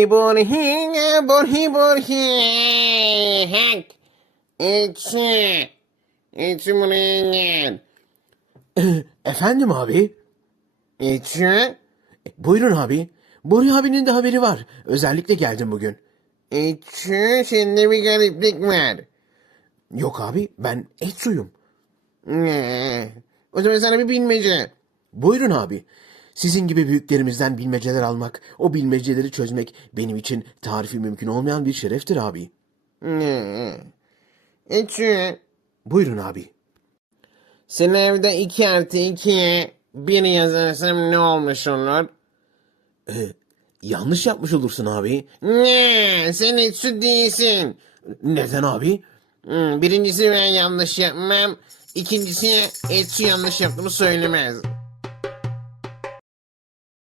Borhi, borhi, borhi. Hak. İçi. İçi buraya gel. Efendim abi? İçi. E, Buyurun abi. Bori abinin de haberi var. Özellikle geldim bugün. İçi. Sende bir gariplik var. Yok abi ben Etsu'yum. Ne? O zaman sana bir bilmece. Buyurun abi. Sizin gibi büyüklerimizden bilmeceler almak, o bilmeceleri çözmek benim için tarifi mümkün olmayan bir şereftir abi. İçi. Buyurun abi. Sınavda 2 artı 2'ye 1 yazarsam ne olmuş olur? Ee, yanlış yapmış olursun abi. Ne? Sen Etsu değilsin. Neden abi? Hmm, birincisi ben yanlış yapmam. İkincisi Etsu yanlış yaptığımı söylemez.